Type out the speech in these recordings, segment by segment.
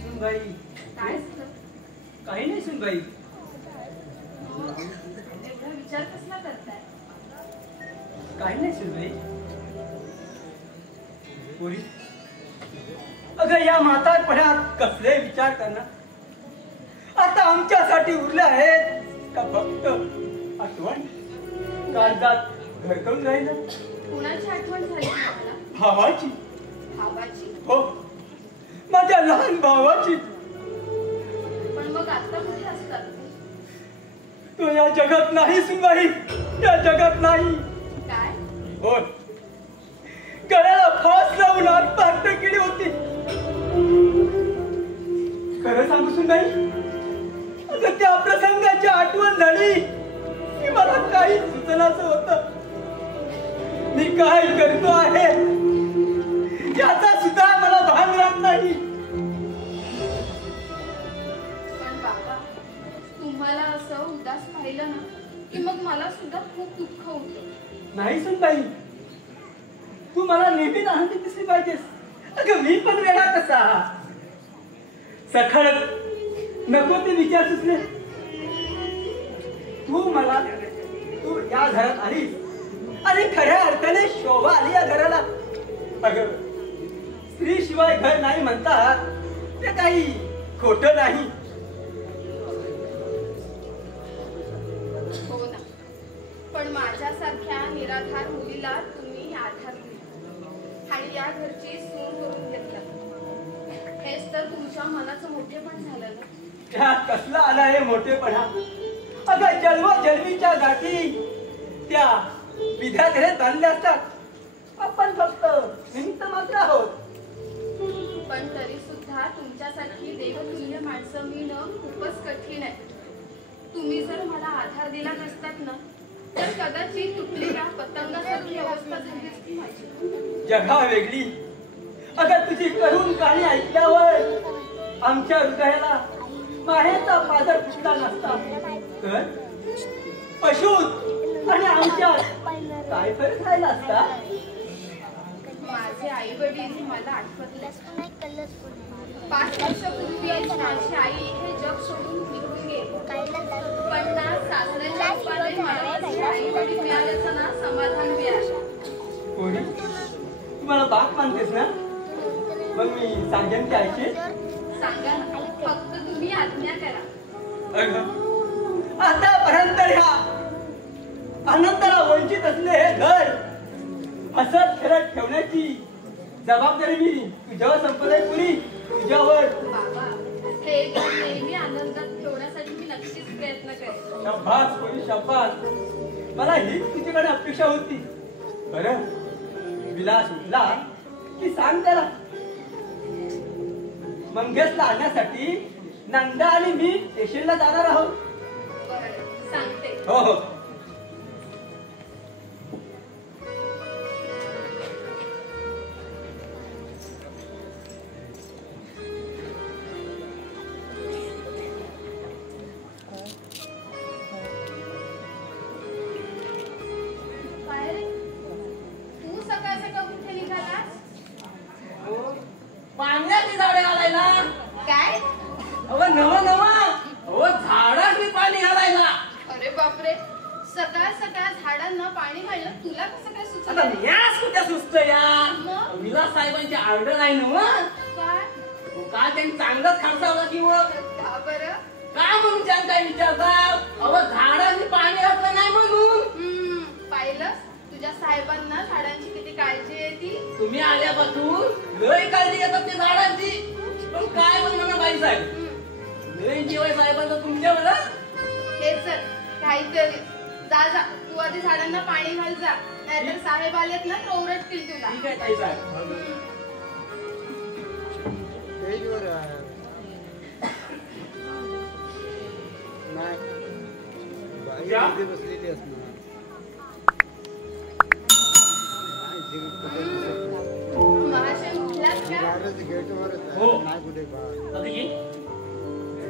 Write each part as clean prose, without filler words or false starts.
सुनबाई काही नाही सुनबाई विचार कसला करताय काही नाही सुनबाई पोरी अगं या म्हातारपणात कसले विचार करणार आता आमच्यासाठी उरले आहेत का फक्त आठवण काळजात घरकून राहिलं. कुणाची आठवण झाली तुम्हाला? भावाची. भावाची? हो, माझ्या लहान भावाची. पण मग आता कुठे असतात? तो या जगात नाही सुनबाई, या जगात नाही. काय? हो, गळ्याला फास लावून आत्महत्या केली होती. खरं सांगू सुनबाई, अगं त्या प्रसंगाची आठवण झाली की मला काही सुचनाचं होतं. मी काय करतो आहे याचा सुद्धा मला भान राहत नाही. पण बाबा, तुम्हाला असं उदास पाहिलं ना की मग मला सुद्धा खूप दुःख होतं. नाही सुनबाई, तू मला नेहमी आनंदी दिसली पाहिजेस. अगं मी पण वेळा कसा सखळ नको ते विचार सुचले. तू या घरात आलीस आणि खऱ्या अर्थाने शोभा आली या घराला. अगं स्त्री शिवाय घर नाही म्हणतात ते काही खोटं नाही. हो ना, पण माझ्यासारख्या निराधार मुलीला तुम्ही आधार दिला आणि या घरची सून करून घेतला. हेच तर तुमच्या मनाचं मोठेपण झालं ना. त्या कसला आला हे मोठेपणा. अगं जन्मजन्मीच्या गाठी त्या विधात्याने बांधल्या असतात. आपण फक्त निमित्त मात्र आहोत. पण तरी सुद्धा तुमच्यासारखी देवतुल्य माणसं मिळणं खूपच कठीण आहे. तुम्ही जर मला आधार दिला नसतात ना तर कदाचित तुटलेल्या पतंगासारखी अवस्था झाली असती माझी. जगा वेगळी. अगं तुझी करून कहाणी ऐकल्यावर आमच्या हृदयाला माहेरचा पादर फुटला नसता तर पशूत आणि आमच्यात काय फरक राहिला असता. माझे आई वडील मला आठवतले. 5 वर्षापूर्वी माझी आई हे जग सोडून निघून गेली. पण ना सासऱ्याच्या रूपाने मला माझे आई वडील मिळाल्याचं ना समाधान मिळालं. कोणी तुम्हाला बाप मानतेस ना. मग मी सांगेन की ऐकशील. सांगा ना, फक्त तुम्ही आज्ञा करा. आतापर्यंत ह्या आनंदाला वंचित असले हे घर हसत खेळत ठेवण्याची जबाबदारी मी तुझ्यावर संपदाय पुरी तुझ्यावर. बाबा, हे घर नेहमी आनंदात ठेवण्यासाठी मी नक्कीच प्रयत्न करेन. शाबास कोणी शाबास. मला हीच तुझ्याकडे अपेक्षा होती. बरं, विलास उठला की सांग त्याला. मंगेशला आणण्यासाठी नंदा आणि मी स्टेशनला जाणार आहोत. बरं, सांगते. हो हो. काय रे, तू सकाळ सकाळ कुठे निघालास? पाण्याची झाडे घालायला. काय? अगं नवा झाडांनी पाणी घालायला. अरे बापरे, सकाळ सकाळ झाडांना पाणी घालणं तुला कसं काय आता सुचलं? यास कुठे सुचत या. मग? विलास साहेबांची ऑर्डर आहे ना. काय? काल त्यांनी चांगलंच खर्चावला की का बरं? काय म्हणून त्यांना काय विचारतात. अहो झाडांनी पाणी घातलं नाही म्हणून. पाहिलं तुझ्या साहेबांना झाडांची किती काळजी आहे ती. तुम्ही आल्यापासून लय काळजी घेतात ते झाडांची. पण काय म्हणू ना बाई साहेब, लय जीवाय साहेबांचं तुमच्यावर. हे चल काहीतरी जा जा, तू आधी झाडांना पाणी घाल जा, नाहीतर साहेब आलेत ना तर ओरडतील तुला. ठीक आहे ताई साहेब. बसलेली असणार. महाशय उठलात का? हो. आता ये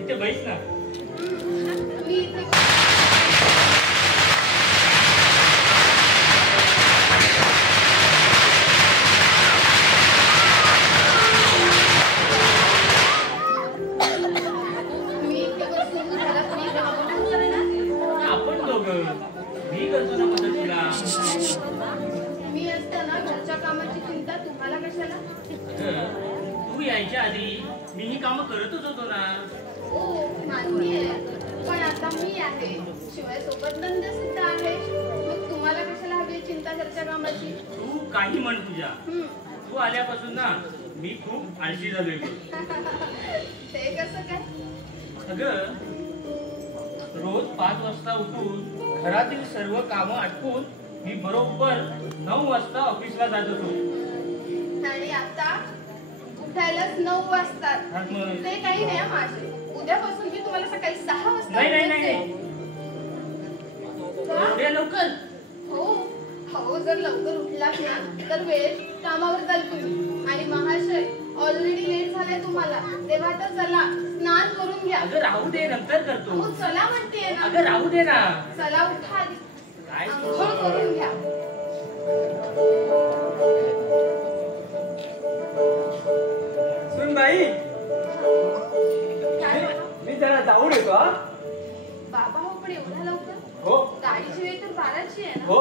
इथे बैस ना. मी इथे बसून घरात मी कामं करेन. आपण दोघं मी करतो ना मदत तुला. मी असताना घरच्या कामाची चिंता तुम्हाला कशाला? तू यायच्या आधी मी ही कामं करतच होतो ना. हो मान्य आहे, पण आता मी आहे, शिवाय सोबत नंद सुद्धा आहे. मग तुम्हाला कशाला हवी घरच्या कामाची? तू काही म्हण पूजा, हम्म. तू आल्यापासून ना मी खूप आळशी झालोय बघ. ते कसं काय? अगं रोज 5 वाजता उठून घरातील सर्व कामं आटपून मी बरोबर 9 वाजता ऑफिसला जात होतो. आणि आता उठायलाच 9 वाजतात. हा, मग. ते काही नाही माझे. उद्यापासून मी तुम्हाला सकाळी 6 वाजता नाही नाही उठवते. नाही का? उद्या लवकर. हो हो, जर लवकर उठलात ना तर वेळेत कामावर जाल तुम्ही. आणि महाशय ऑलरेडी लेट झालाय तुम्हाला, तेव्हा तर चला स्नान करून घ्या. अगं राहू दे, नंतर करतो. हो चला म्हणतेय ना. अगं राहू दे ना. चला उठा आधी, काय आंघोळ करून घ्या. सुनबाई, काय बाबा? मी जरा जाऊन येतो हा. बाबा हो, पण एवढा लवकर? हो गाडीची वेळ तर 12ची आहे ना. हो,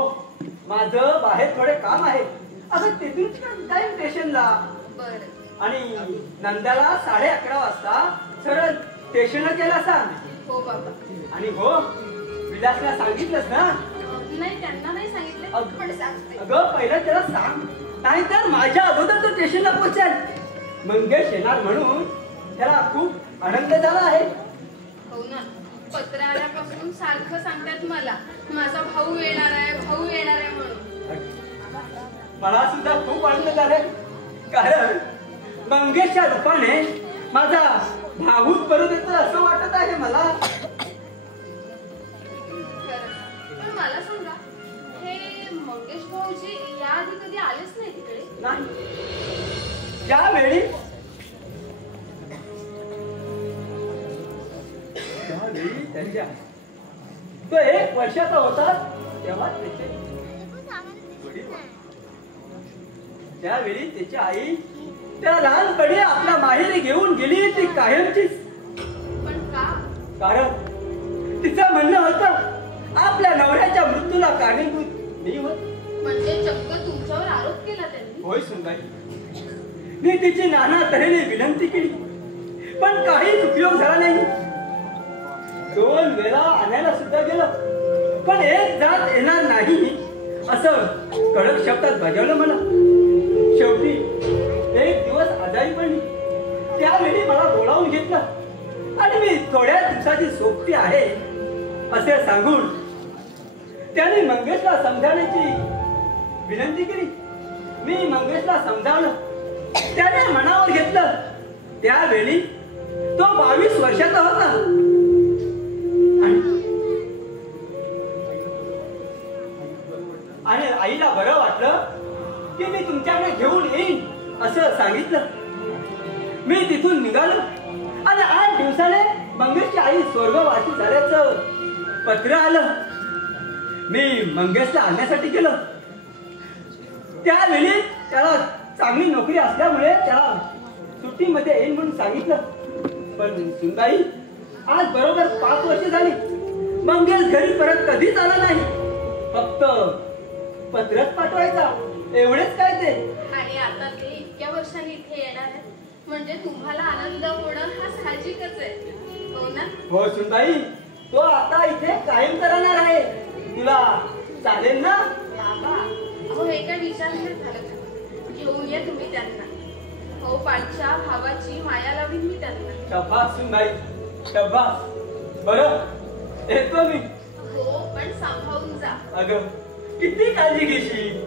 माझं बाहेर थोडे काम आहे. आता तिथून जाईल स्टेशनला. बरं. आणि नंदाला 11:30 वाजता सरळ स्टेशनला गेला सांग. हो बाबा. आणि हो, विलासला सांगितलंस ना? नाही, त्यांना नाही सांगितलं, अगं. पण सांगते. अगं पहिलं त्याला सांग, नाहीतर माझ्या अगोदर तो स्टेशनला पोहोचेल. मंगेश येणार म्हणून त्याला खूप आनंद झाला आहे. हो ना, पत्र आल्यापासून सारखं सांगतात मला, माझा भाऊ येणार आहे, भाऊ येणार आहे म्हणून. मला सुद्धा खूप आनंद झालाय, कारण मंगेशच्या रूपाने माझा भाऊच परत येतो असं वाटत आहे मला. खरंच. पण मला सांगा, हे मंगेश भाऊजी याआधी कधी आलेच नाही तिकडे? नाही, त्यावेळी त्यांच्या तो 1 वर्षाचा होता तेव्हा त्याचे वडील वारले. त्यावेळी त्याची आई त्या लहानपणी आपल्या माहेरी घेऊन गेली, ती कायमचीच. पण का? कारण तिचं म्हणणं होतं आपल्या नवऱ्याच्या मृत्यूला कारणीभूत मी होत. म्हणजे चक्क तुमच्यावर आरोप केला त्यांनी? होय सुनबाई, मी तिची नाना तऱ्हेने विनंती केली, पण काहीच उपयोग झाला नाही. 2 वेळा आणायला सुद्धा गेलं, पण एक जात येणार नाही असं कडक शब्दात बजावलं मला. शेवटी एक दिवस आजारी पडली. त्यावेळी मला बोलावून घेतलं आणि मी थोड्या दिवसाची सोबती आहे असे सांगून त्याने मंगेशला समजावण्याची विनंती केली. मी मंगेशला समजावलं, त्याने मनावर घेतलं. त्यावेळी तो 22 वर्षाचा होता. आणि आईला बरं वाटलं की मी तुमच्याकडे घेऊन येईन असं सांगितलं. मी तिथून निघालो आणि 8 दिवसाने मंगेशची आई स्वर्गवासी झाल्याचं पत्र आलं. मी मंगेशला आणण्यासाठी गेलो. त्यावेळी त्याला चांगली नोकरी असल्यामुळे त्याला सुट्टीमध्ये येईन म्हणून सांगितलं. पण सुनबाई, आज बरोबर 5 वर्ष झाली मंगेश घरी परत कधीच आला नाही. फक्त पत्रच पाठवायचा, एवढेच काय ते. आणि आता ते इतक्या वर्षांनी इथे येणार आहेत, म्हणजे तुम्हाला आनंद होणं हा साहजिकच आहे, हो ना? हो सुनबाई, तो आता इथे कायम राहणार आहे. तुला चालेल ना? बाबा, अहो हे काय विचार नाही झालं का? घेऊन या तुम्ही त्यांना. हो, पाठच्या भावाची माया लावीन मी त्यांना. शब्बास सुनबाई, शब्बास. बरं, येतो मी. हो, पण सांभाळून जा. अगं, किती काळजी घेशील?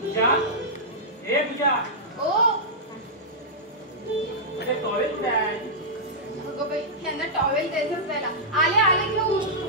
पूजा, ए पूजा, ओ अरे टॉवेल कुठे आहे? अगं बाई, यांना टॉवेल द्यायचंच द्यायला. आले आले घेऊन.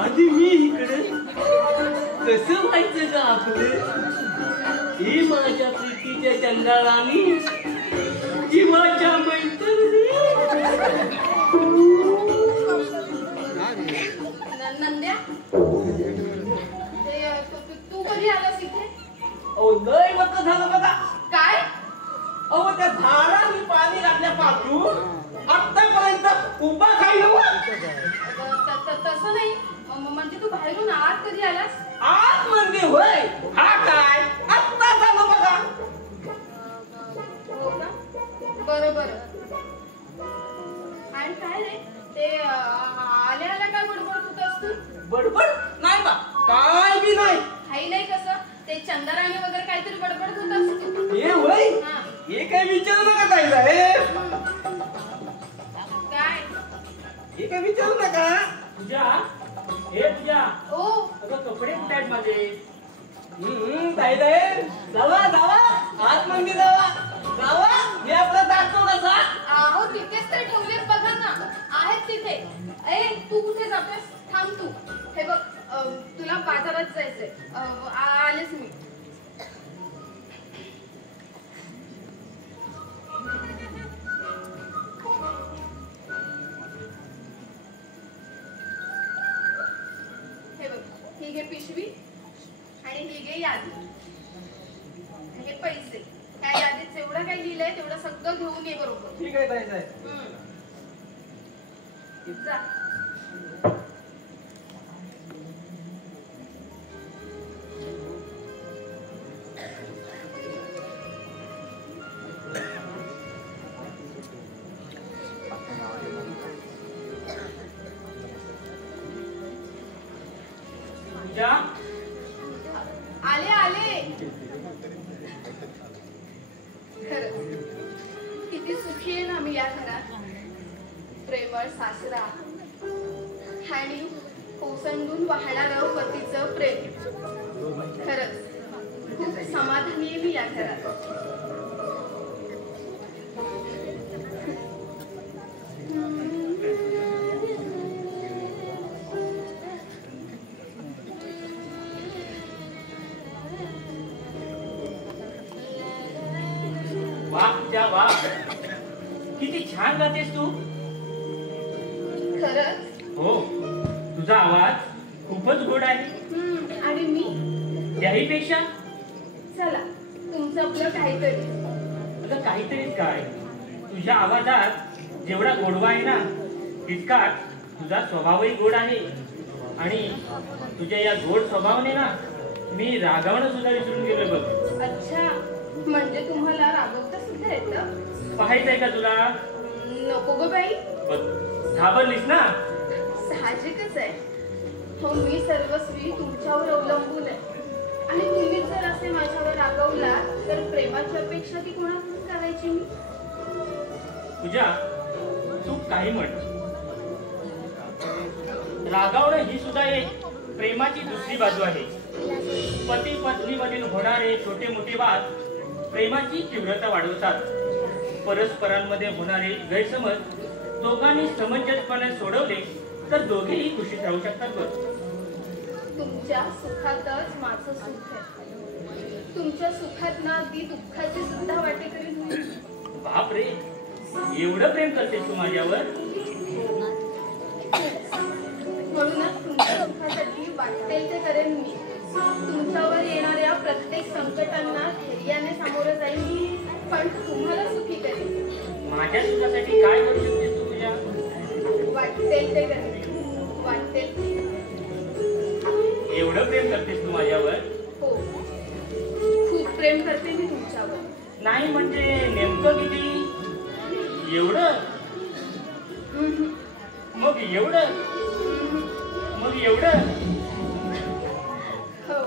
आधी मी इकडे कसं व्हायचं का आपलं? ही माझ्या प्रीतीच्या चंदाळानी, ही माझ्या मैत्रिणी. नंद्या ते तू कधी आलास इथे? अहो लय मत झालं बघा. काय? अहो त्या झाडांनी पाणी लागल्यापासून आतापर्यंत उभा खाई हवा. तसं नाही, म्हणजे तू बाहेरून आत कधी आलास? आज म्हणजे होय, हा काय आत्ता झालं बघा. हो का? बरं. आणि काय रे ते आल्या काय बडबड होतास तू? बडबड नाही बा, काय बी नाही. हाई नाही कसं ते चंदराणी वगैरे काहीतरी बडबड होतास तू? हे होय, हा. हे काय विचारू नका ताईला. काय? हे काय विचारू नका. तुझ्या हे तुझ्या ओ अगं कपडे कुठे आहेत माझे? ताई जावा आतमध्ये जावा. हे आपलं दाखव कसा. अहो तिथेच तर ठेवलेत बघा ना, आहेत तिथे. ए तू कुठे जातोस? थांब तू. हे बघ तुला बाजारात जायचंय. आलेच मी. हे बघ, ही घे पिशवी आणि ही घे यादी. हे पैसे. त्या यादीत जेवढं काही लिहिलंय तेवढं सगळं घेऊन ये बरोबर. ठीक आहे ताई साहेब. जा. तुझ्या आले. खरंच किती सुखी आहे ना मी या घरात. प्रेमळ सासरा आणि ओसंडून वाहणारं पतीचं प्रेम. खरंच खूप समाधानी आहे मी या घरात. वा किती छान गातेस तू. खरंच? हो, तुझा आवाज खूपच गोड आहे. आणि मी त्याहीपेक्षा. चला तुमचं आपलं काहीतरी. आता काहीतरीच काय, तुझ्या आवाजात जेवढा गोडवा आहे ना तितकाच तुझा स्वभावही गोड आहे. आणि तुझ्या या गोड स्वभावाने ना मी रागावणं सुद्धा विसरून गेलोय बघ. अच्छा, म्हणजे तुम्हाला रागवता सुद्धा येतं? पाहायचंय का तुला? नको ग बाई. घाबरलीस ना? साहजिकच आहे. हो, मी सर्वस्वी तुमच्यावर अवलंबून आहे. आणि तुम्ही जर असे माझ्यावर रागवला तर प्रेमाची अपेक्षा ती कोणाकडून करायची मी? तुझ्या तू काही म्हण, रागावणं ही सुद्धा एक प्रेमाची दुसरी बाजू आहे. पती पत्नी मधील होणारे छोटे मोठे वाद प्रेमाची तीव्रता वाढवतात. परस्परांमध्ये होणारे गैरसमज दोघांनी समंजसपणे सोडवले तर दोघेही खुशीत राहू शकतात बघ. तुमच्या सुखातच माझं सुख आहे. तुमच्या सुखात ना अगदी दुःखाची सुद्धा वाटेकरी होईल. बापरे, एवढं प्रेम करतेस तू माझ्यावर? म्हणूनच तुमच्या सुखासाठी वाटेल ते करेन मी. तुमच्यावर येणाऱ्या प्रत्येक संकटांना धैर्याने सामोरं जाईल, पण तुम्हाला सुखी करेन. माझ्या सुखासाठी काय करू शकतेस तू तुझ्या? वाटेल ते करेन. वाटेल ते. एवढं प्रेम करतेस तू माझ्यावर? हो, खूप प्रेम करते मी तुमच्यावर. नाही म्हणजे नेमकं किती? एवढं? मग एवढं? मग एवढं? हो.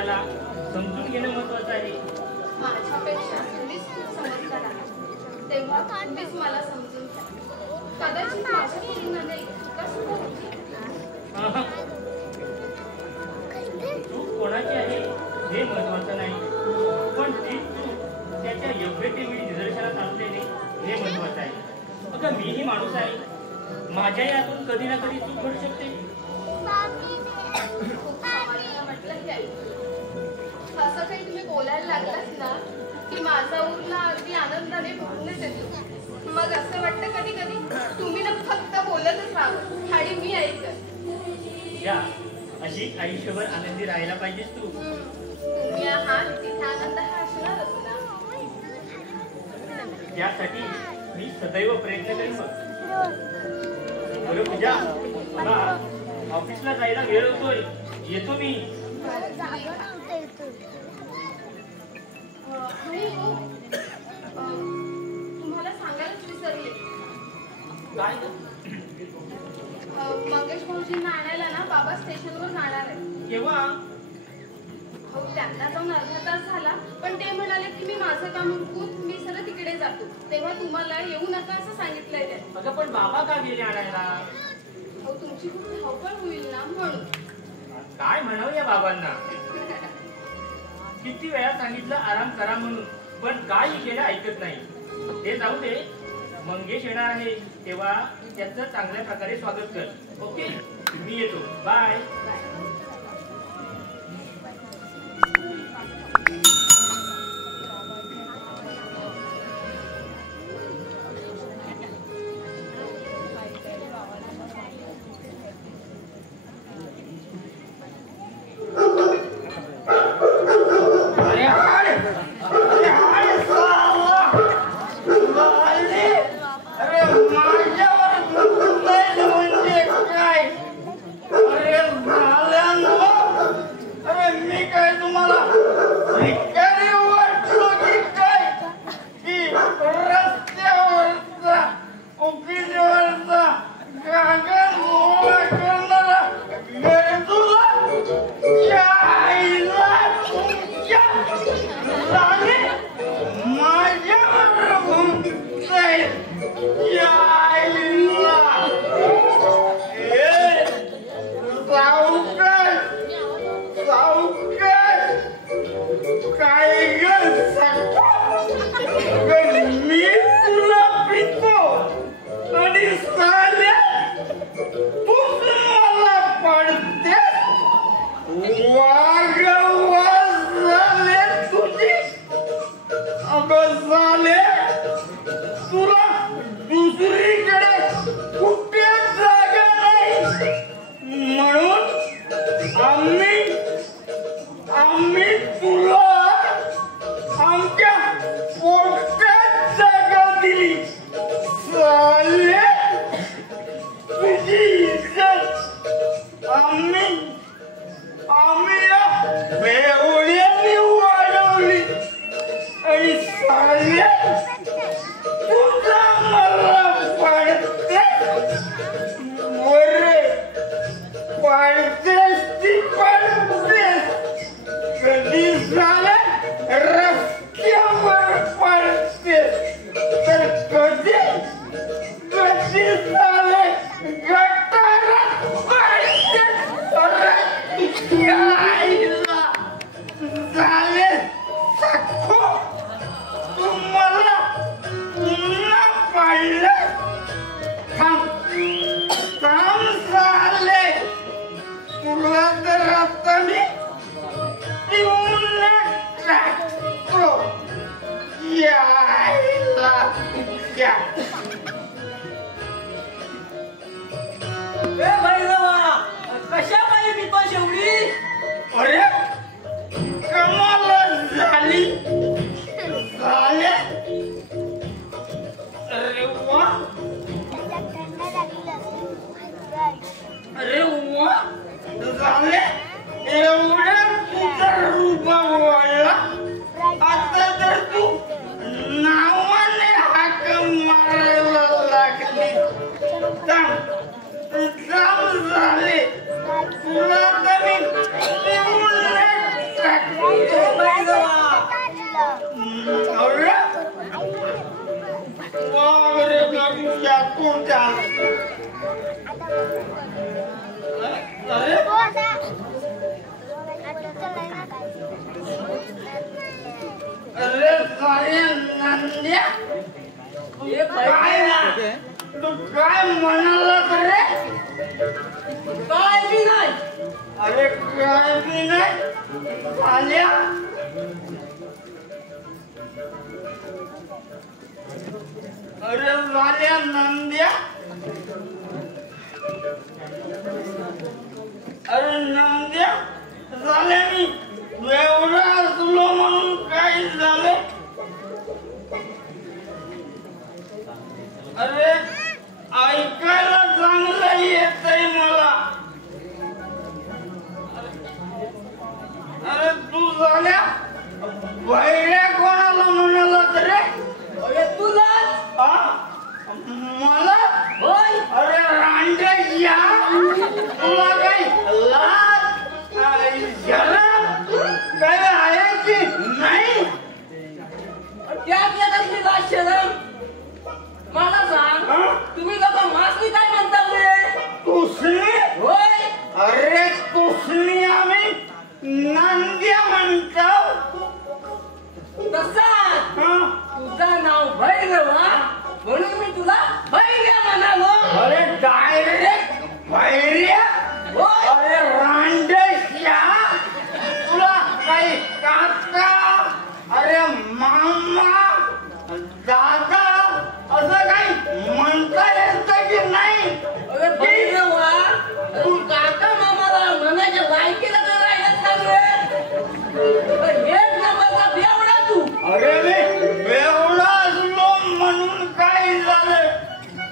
दुसऱ्याला समजून घेणं महत्वाचं आहे. माझ्यापेक्षा तुम्हीच खूप समजदार आहात, तेव्हा तुम्हीच मला समजून घ्या. कदाचित माझ्या मुलीमध्ये चुका सुद्धा होती. चूक कोणाची आहे हे महत्वाचं नाही, पण ती चूक त्याच्या योग्यतेवेळी निदर्शनास आणलेले हे महत्वाचं आहे. अगं मीही माणूस आहे, माझ्या यातून कधी ना कधी चूक घडू शकते. खूप समाधान म्हटलं की आई, असं काही तुम्ही बोलायला लागलात ना की माझा उरला अगदी आनंदाने भरूनच येतो. मग असं वाटतं कधी कधी तुम्ही ना फक्त बोलतच राहावं आणि मी ऐकत. या अशी आयुष्यभर आनंदी राहायला पाहिजेस तू. तुम्ही आहात तिथे आनंद हा असणारच ना. त्यासाठी मी सदैव प्रयत्न करीन. बरं पूजा, मला ऑफिसला जायला वेळ होतोय, येतो मी. तुम्हाला सांगायलाच विसरले. काय मंगेश भाऊजींना आणायला ना बाबा स्टेशनवर जाणार आहे. केव्हा? हो, त्यांना जाऊन अर्धा तास झाला, पण ते म्हणाले की मी माझं काम उरकून मी सरळ तिकडे जातो, तेव्हा तुम्हाला येऊ नका असं सांगितलंय त्यांनी. अगं पण बाबा का गेले आणायला? हो, तुमची खूप धावपळ होईल ना म्हणून. काय म्हणावं या बाबांना? किती वेळा सांगितलं आराम करा म्हणून, पण काही केलं ऐकत नाही. ते जाऊ दे, मंगेश येणार आहे तेव्हा त्याचं चांगल्या प्रकारे स्वागत कर. ओके, मी येतो. बाय. कोणत्या अरे अरे सारे नंद्या हे काय ना तू काय म्हणाला रे काय बी नाही अरे काय बी नाही आल्या अरे झाल्या नंद्या अरे नंद्या झाल्या मी एवढा असलो म्हणून काय झालं अरे ऐकायला चांगलं येतंय मला अरे तू झाल्या बहिऱ्या कोणाला म्हणाला रे अरे तुलाच मला होय अरे रांडे या तुला काही लाज शरम काय आहे की नाही त्यात येत असली लाज शरम मला सांग तुम्ही लोक मासली काय म्हणता रे तुसणी होय अरे तुसणी आम्ही नंद्या म्हणतो तसा तुझं नाव भैरवा म्हणून मी तुला भैर्या म्हणालो अरे डायरेक्ट भैर्या होय अरे रांडेश्या तुला काही काका अरे मामा दादा असं काही म्हणता येतं की नाही अरे भैरवा तू काका मामाला म्हणायच्या लायकीला तर राहिलाच ना रे एक नंबरचा बेवडा तू अरे मी बेवडा असलो म्हणून काय झालं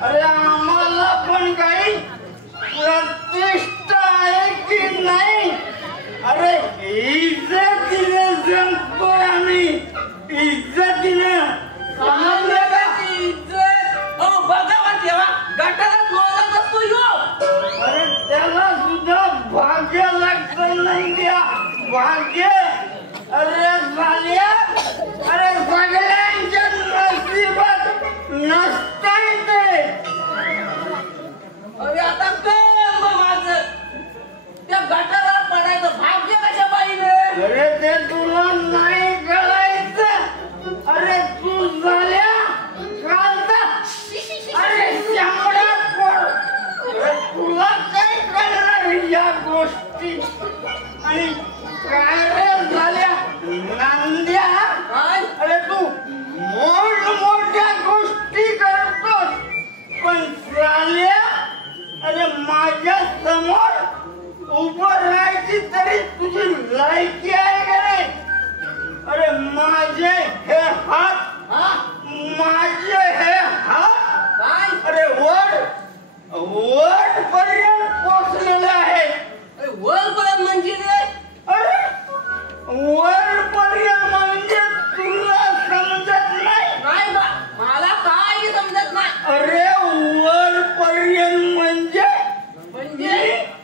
अरे आम्हाला पण काही प्रतिष्ठा आहे की नाही अरे इज्जतीने जगतोय आम्ही इज्जतीने समजलं का इज्जत अहो बघा तेव्हा गटारात लोळत असतो ह्यो अरे त्याला सुद्धा भाग्य लागतं नाही द्या भाग्य अरे झाल्या अरे सगळ्यांच्या नशिबात नसतंय ते अरे आता कळ मग माझं त्या गटारात पडायचं भाग्य कशा पाहिजे अरे ते तुला नाही कळायचं अरे तू झाल्या कालचा अरे शामडा कोण अरे तुला काय कळणार या गोष्टी आणि काय रे झाल्या नांद्या काय अरे तू मोठ्या गोष्टी करतोस पण झाल्या अरे माझ्या समोर उभं राहायची तरी तुझी लायकी आहे का नाही अरे माझे हे हात हा माझे हे हात काय अरे वर पर्यंत पोचलेले आहे अरे वर परत म्हणजे रे अरे वर पर्यंत म्हणजे तुला समजत नाही नाही बा मला काही समजत नाही अरे वर पर्यंत म्हणजे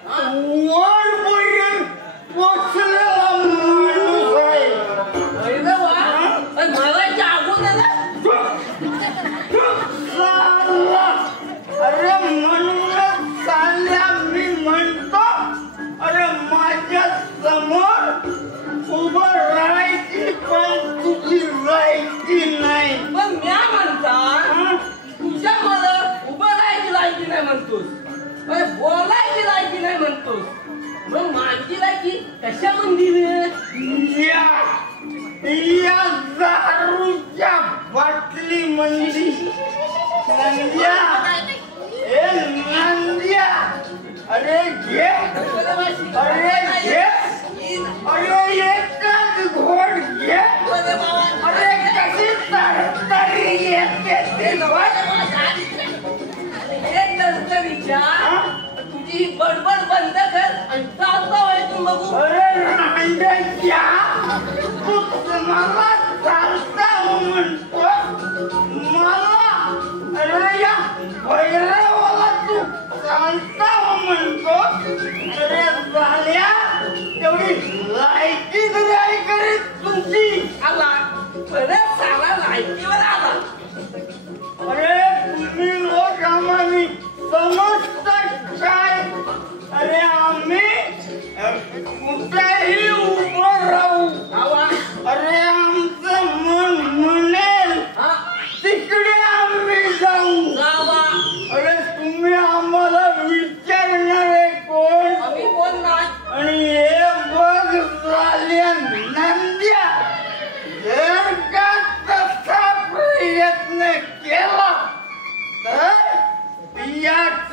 हा? वर पर्यंत पोचलेला माणूस आहे अरे वा अरे मला अगोदर चालला अरे म्हणूनच चालल्या मी म्हणतो अरे माझ्या समोर उभं राहायची पण तुझी राहायची नाही पण म्या म्हणता तुझ्या मला उभं राहायची लायकी नाही म्हणतोस अरे बोलायची लायकी नाही म्हणतोस मग माझी लायकी कशा मंदिर या दारूच्या बाटली म्हणजे नंद्या ए नंद्या अरे घे अरे घे अरे एकच घोट घे अरे कशी तरतरी येते ते बघ. तुझी बडबड बंद कर आणि चालता व्हायचं बघू अरे रांडेच्या तू मला चालता म्हणतो मला अरे या भैरवाला तू चालता म्हणतो अरे झाल्या तेवढी लायकी तरी आहे करे तुमची आला परत साला लायकीवर आला अरे तुम्ही लोक आम्हाला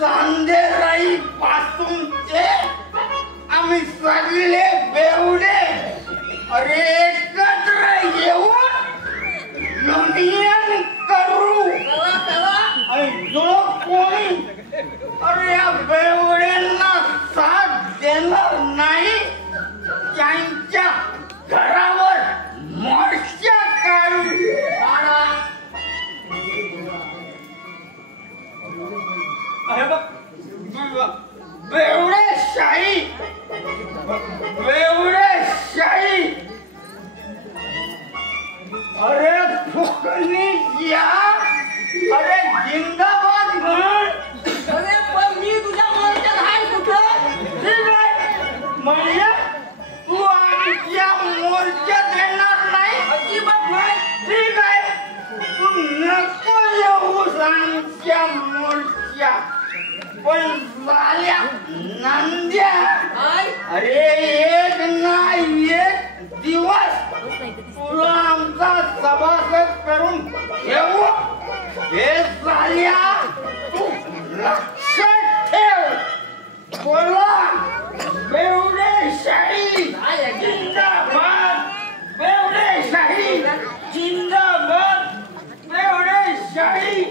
चांदेराई पासूनचे आम्ही सगळे बेवडे अरे एकत्र येऊन युनियन करू आणि जो कोणी अरे या बेवड्यांना साथ देणार नाही त्यांच्या घरावर मोर्चा काढू. अरे बघ बेवडेशाही अरे फुकणी या अरे जिंदाबाद म्हण. अरे पण मी तुझ्या मोर्चात आहे कुठं? ठीक आहे म्हणजे तू आमच्या मोर्चात येणार नाही? अजिबात नाही. ठीक आहे तू नको येऊस आमच्या मोर्चा पण झाल्या नंद्या अरे एक ना एक दिवस तुला आमचा सभासद करून घेऊ. हे झाल्या तू लक्षात ठेव. बोला बेवडेशाही जिंदाबाद बेवडेशाही जिंदाबाद बेवडेशाही.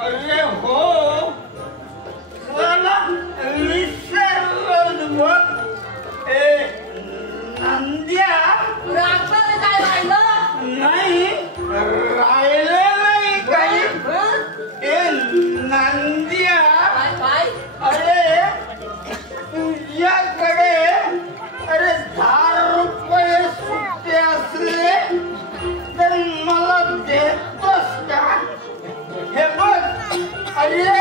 अरे हो मला विसरलोच बघ. नंद्या रात्र काय राहिलं नाही राहिलं नाही काही. नंद्या काय अरे तुझ्याकडे अरे 10 रुपये सुट्टे असले तर मला देतोस का? हे बघ अरे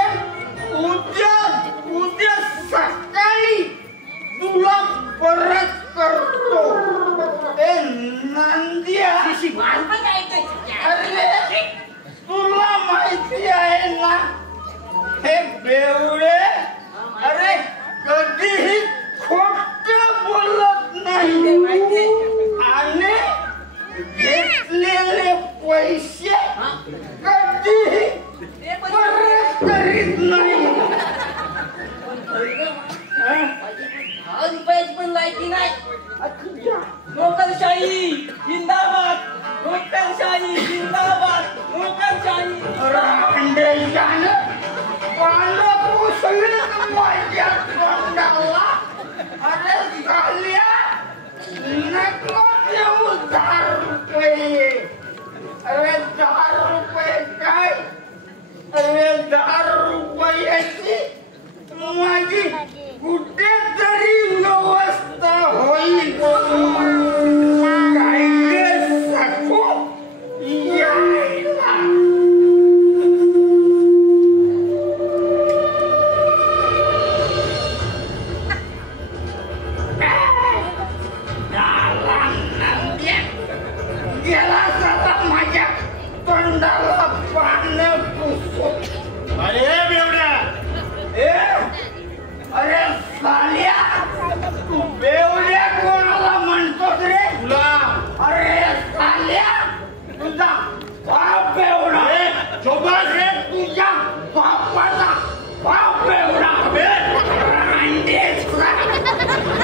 उद्या सकाळी तुला परत करतो. नंद्या अरे तुला माहिती आहे ना हे बेवडे अरे कधीही खोट बोलत नाही आणि घेतलेले पैसे कधीही परत करीत नाही. 10 रुपयाची पण लायकी नाही. नोकरशाही जिंदाबाद नोकरशाही जिंदाबाद नोकरशाही. रांडेशानं पानं पुसलं माझ्या तोंडाला. अरे झाल्या नको देऊ 10 रुपये. अरे 10 रुपये काय अरे 10 रुपयाची माझी कुठेतरी व्यवस्था होईल. काय सकू यायला. गेला सदा माझ्या तोंडाला पानं पुसू. अरे बेवड्या अरे साल्या तू बेवड्या कोणाला म्हणतोस रे? तुला अरे साल्या तुझा बाप बेवडा चोपास अरे तुझ्या बापाचा बाप बेवडा रांडेचा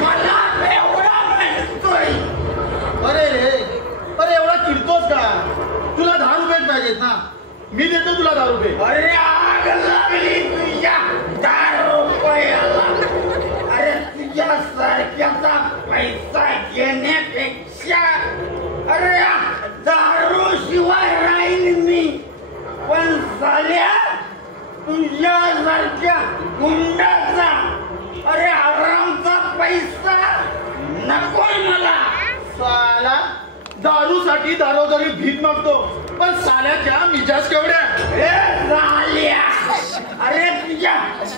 मला बेवडा म्हणतोय. अरे अरे एवढा चिडतोस का? तुला 10 रुपये पाहिजेत ना? मी देतो तुला 10 रुपये. अरे आग लागली तुझ्या 10 रुपयाला. अरे तुझ्या सारख्याचा पैसा घेण्यापेक्षा अरे दारू शिवाय राहील मी. पण झाल्या तुझ्या सारख्या गुंडाचा अरे आरामचा पैसा नकोय मला. साला दारूसाठी दारोदारी भीक मागतो पण साल्याच्या मिजाज केवढ्या. हे झाल्या अरे तुझ्या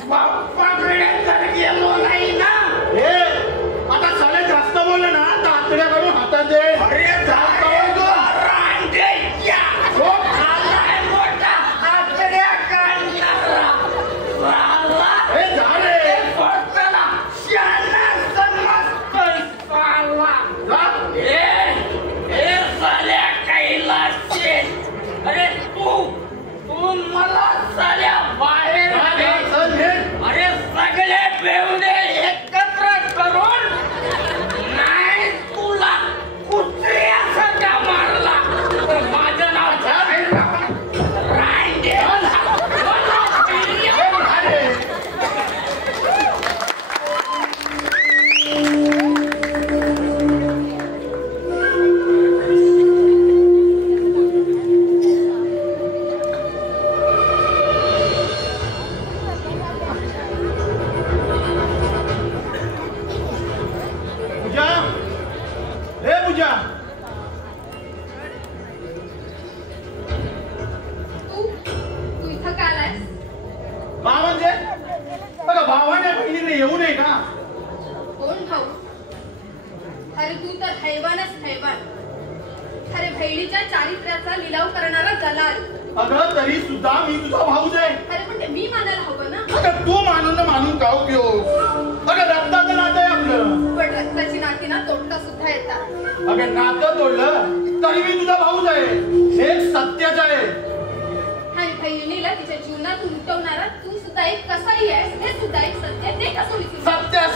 बाप्पाकडे तर गेलो नाही ना. हे आता साल्या जास्त बोलले ना तर आतड्या काढून हातात दे. अरे झालं रांडेच्या हो आलाय मोठा आतड्या काढणारा. हे झाले फक्तला शाना समजतोय साला. हे साल्या कैलासचे अरे तू मला तुझ्या? तू इथं का आलायस? भाव म्हणजे अगं भावाने बहिणीने येऊ नये का? कोण भाऊ? अरे तू तर हैवानच हैवान. अरे बहिणीच्या चारित्र्याचा लिलाव करणारा दलाल. अगं तरी सुद्धा मी तुझा भाऊच आहे. अरे पण ते मी मानायला हवं ना. अगं तू मानून का उपयोग? अगं रक्ताचं नातं आहे आपलं. पण रक्ताची नाती ना तोडता सुद्धा येतात. अगं नातं तोडलं तरी मी तुझा भाऊच आहे. हे सत्यच आहे. आणि बहिणीला तिच्या जीवनात उलटवणारा तू सुद्धा एक कसाही आहेस हे सुद्धा एक सत्य. ते कसं विसरू?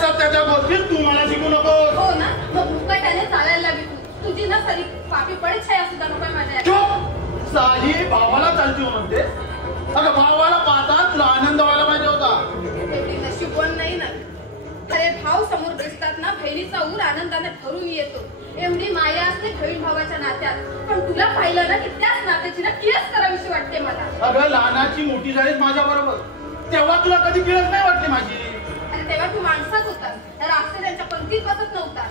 सत्याच्या गोष्टीत तू मला शिकू नको. हो ना, मग मुकाट्याने चालायला लागली तू. तुझी ना सरी पापी पडे छाया सुद्धा नको माझ्या. चुप. साही भावाला चालती म्हणते. अगं भावाला पाहता तुला आनंद व्हायला पाहिजे होता. एवढी नशीबवान नाही ना. अरे भाव समोर दिसतात ना बहिणीचा ऊर आनंदाने भरून येतो. एवढी माया असते बहीण भावाच्या नात्यात. पण तुला पाहिलं ना की त्याच नात्याची ना किळस करावीशी वाटते मला. अगं लहानाची मोठी झालीस माझ्या बरोबर, तेव्हा तुला कधी किळस नाही वाटली माझी. आणि तेव्हा तू माणसात होतास, राक्षस त्यांच्या पंक्तीत बसत नव्हता.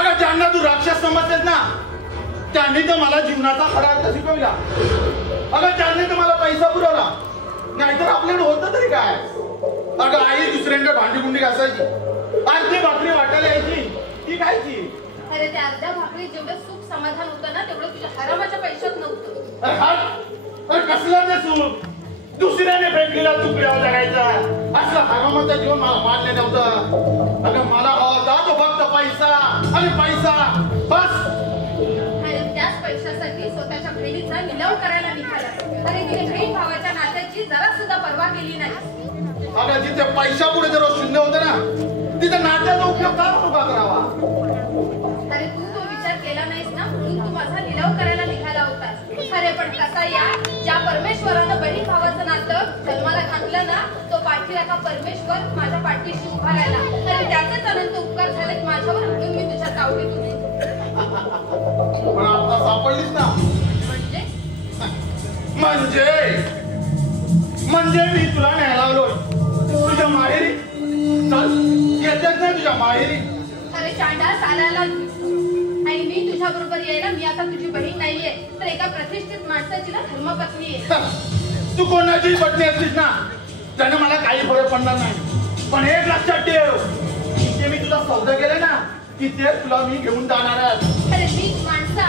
अगं ज्यांना तू राक्षस समजतेस ना त्यांनी तर मला जीवनाचा खरा अर्थ शिकवला. अगं त्यांनी तर मला पैसा पुरवला, नाहीतर आपल्याकडे होतं तरी काय. अगं आई दुसऱ्यांकडे भांडी कुंडी घासायची, अर्धी भाकरी वाटायला यायची, ती खायची. अरे त्या अर्ध्या भाकरीत जेवढं सुख समाधान होतं ना तेवढं तुझ्या हरामाच्या पैशात नव्हतं. अरे कसलं ते सुख? दुसऱ्याने फेकलेला तुकड्यावर जगायचा असं हरामाचं जीवन मला मान्य नव्हतं. अगं मला हवा तो फक्त पैसा आणि पैसा बस. आणि त्याच पैशासाठी स्वतःच्या बहिणीचा लिलाव करायला निघाला. अरे तिने बहीण भावाच्या नात्याची जरा सुद्धा पर्वा केली नाही. अगं जिथे पैशा पुढे जर शून्य होतं ना तिथे नात्याचा उपयोग का उभा करावा. अरे तू तो विचार केला नाहीस ना म्हणून तू माझा लिलाव करायला निघाला होतास. अरे पण कसा या ज्या परमेश्वरानं बहीण भावाचं नातं जन्माला घातलं ना तो पाठीराखा परमेश्वर माझ्या पाठीशी उभा राहिला. अरे त्याचेच अनंत उपकार झाले माझ्यावर म्हणून मी तुझ्या तावडीत होते. पण आता सापडलीस ना. म्हणजे मी तुला न्यायला आलोय तुझ्या माहेरी. चल येतेच ना तुझ्या माहेरी. अरे चांडा चालायला आणि मी तुझ्या बरोबर यायला मी आता तुझी बहीण नाहीये तर एका प्रतिष्ठित माणसाची ना धर्मपत्नी आहे. तू कोणाची पत्नी असलीस ना त्याने मला काही फरक पडणार नाही. पण एक लक्षात ठेव जे मी तुला सौदा केलं ना की ते तुला मी घेऊन जाणार आहे. अरे नीच माणसा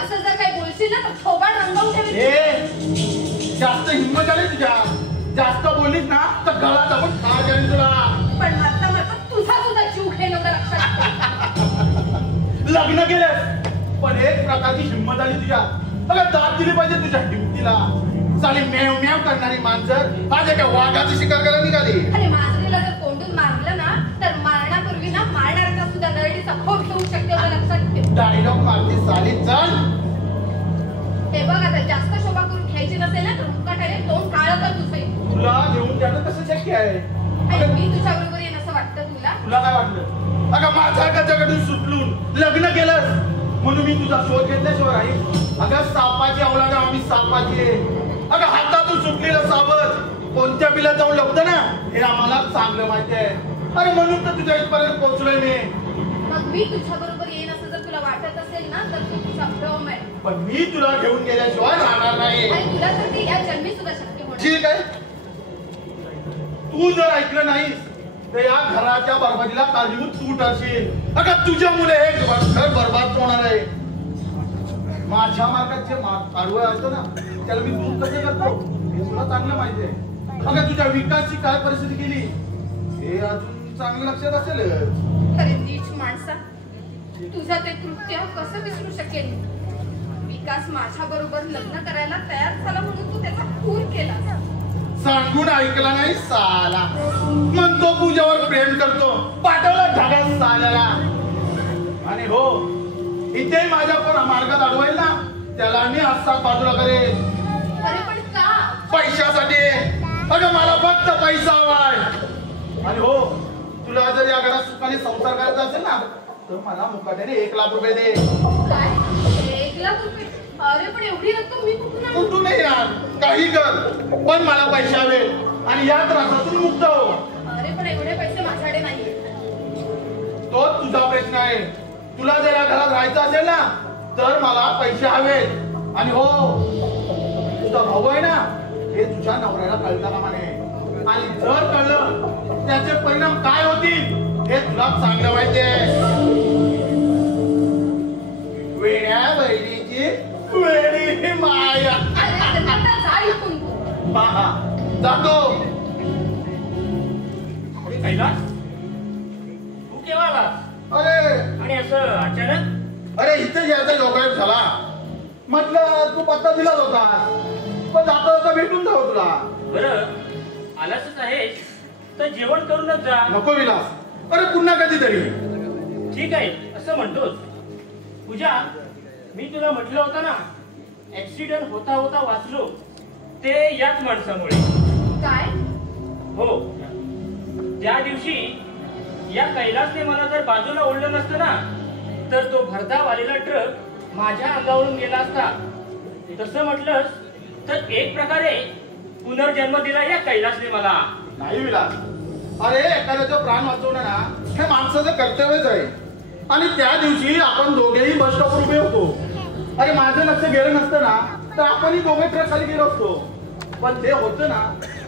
असं जर काही बोलशील ना तर थोबाड रंगवून ठेवेल. ए जास्त हिंमत आली तुझ्या, जास्त बोललीस ना तर गळा दाबून ठार करेन तुला. पण मारता मारता तुझा सुद्धा जीव घेणं होतं लक्षात. लग्न केलं पण एक प्रकारची हिंमत आली तुझ्या. अगं दाद दिली पाहिजे तुझ्या हिमतीला. साली मेव मेव करणारी माणसं आज एका वाघाची शिकार करायला निघाली. अरे मांजरीला जर कोंडून मारलं ना तर मारण्यापूर्वी ना मारणाऱ्याचा सुद्धा नरडीचा खोप घेऊ शकते एवढं लक्षात ठेव. डायलॉग मारती साली. चल हे बघ आता जास्त शोभा करून घ्यायची नसेल ना तर मुकाट्याने तोंड काळं कर तुझं. तुला घेऊन जाणं कसं शक्य आहे? आणि मी तुझ्या बरोबर येईन असं वाटतं तुला? तुला काय वाटलं? अगं माझ्या गजाकडून सुटलून लग्न केलंस म्हणून मी तुझा शोध घेतल्याशिवाय राहील. अगं सापाची अवलाद आम्ही सापाची. अगं हातातून सुटलेलं सावध कोणत्या बिला जाऊन लपतं ना हे आम्हाला चांगलं माहिती आहे. अरे म्हणून तर तुझ्या इथपर्यंत पोहोचलोय मी. मग मी तुझ्या बरोबर येईन असं जर तुला वाटत असेल ना तर तू तुझा भ्रम आहे. पण मी तुला घेऊन गेल्याशिवाय राहणार नाही. आणि तुला तर ते या जन्मी सुद्धा शक्य होणार. ठीक आहे. तू जर ऐकलं नाहीस तर या घराच्या बरबादीला कारणीभूत तू ठरशील. अगं तुझ्यामुळे हे घर बरबाद होणार आहे. माझ्या मार्गात जे आडवं असतं ना त्याला मी दूर कसे करतो हे तुला चांगलं माहिती आहे. अगं तुझ्या विकासची काय परिस्थिती केली हे अजून चांगलं लक्षात असेल. अरे नीच माणसा तुझं ते कृत्य कसं विसरू शकेल. विकास माझ्या बरोबर लग्न करायला तयार झाला म्हणून तू त्याचा खून केला. सांगून ऐकला नाही साला. म्हणतो पूजावर प्रेम करतो पाठवला ढगात साल्याला. आणि हो इथे माझ्या मार्गात अडवायला ना त्याला मी हातात बाजूला करेन. अरे पण का? पैशासाठी. अगं मला फक्त पैसा हवाय. आणि हो तुला जर या घरात सुखाने संसार करायचा असेल ना तर मला मुकाट्याने 1 लाख रुपये दे. काय 1 लाख रुपये? अरे पण एवढी रक्कम मी कुठून आणू? कुठून नाही यार काही कर पण मला पैसे हवे आणि या त्रासातून मुक्त हो. अरे पण एवढे पैसे माझ्याकडे नाहीये. तो तुझा प्रश्न आहे. तुला जर या घरात राहायचं असेल ना तर मला पैसे हवेत. आणि हो, तुझा भाऊ आहे ना हे तुझ्या नवऱ्याला कळता कामा नये. आणि जर कळलं त्याचे परिणाम काय होतील हे तुला चांगलं माहिती आहे. वेड्या बहिणीची वेडी माया. पहा जातो. कैलास, तू केव्हा आलास? अरे आणि असं अचानक? अरे इथे यायचा योगायोग झाला. म्हटलं तू पत्ता दिलाच होता, पण जाता जाता भेटून जाऊ तुला. बरं, आलासच आहेस तर जेवण करूनच जा. नको विलास, अरे पुन्हा कधीतरी. ठीक आहे, असं म्हणतोस. पूजा, मी तुला म्हटलं होतं ना ऍक्सिडेंट होता होता वाचलो ते याच माणसामुळे. काय? हो, त्या दिवशी या कैलासने मला जर बाजूला ओढलं नसतं ना तर तो भरधाव आलेला ट्रक माझ्या अंगावरून गेला असता. तसं म्हटलंस तर एक प्रकारे पुनर्जन्म दिला या कैलासने मला. नाही विलास, अरे एखाद्याचं प्राण वाचवणं ना हे माणसाचं कर्तव्यच आहे. आणि त्या दिवशी आपण दोघेही बस स्टॉपवर उभे होतो. अरे माझं लक्ष गेलं नसतं ना तर आपणही दोघे ट्रक खाली गेलो असतो. पण ते होतं ना